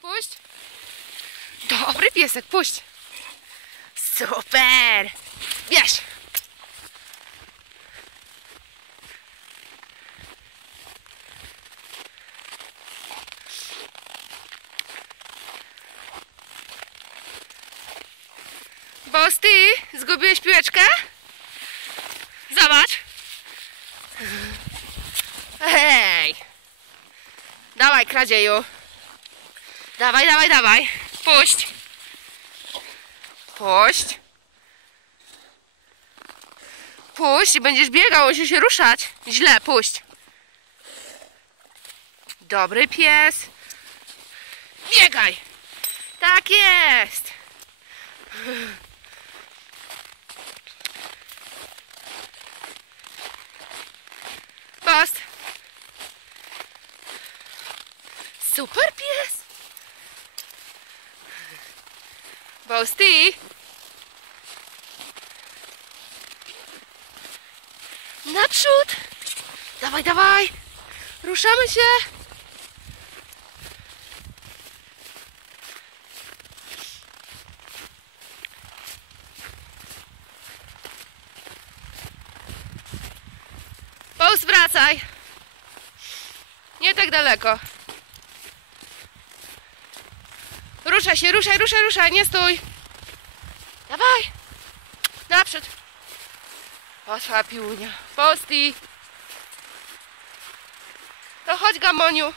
Puść. Dobry piesek, puść. Super. Bierz. Bosty, zgubiłeś piłeczkę? Zobacz. Hej. Dawaj, kradzieju. Dawaj, dawaj, dawaj. Puść. Puść. Puść i będziesz biegał, musisz się ruszać. Źle, puść. Dobry pies. Biegaj. Tak jest. Post. Super pies. Posty. Naprzód. Dawaj, dawaj. Ruszamy się. Post, wracaj. Nie tak daleko. Ruszaj się, ruszaj, ruszaj, ruszaj, nie stój. Dawaj. Naprzód. Poszła piłunia. Posti. To chodź, Gamoniu.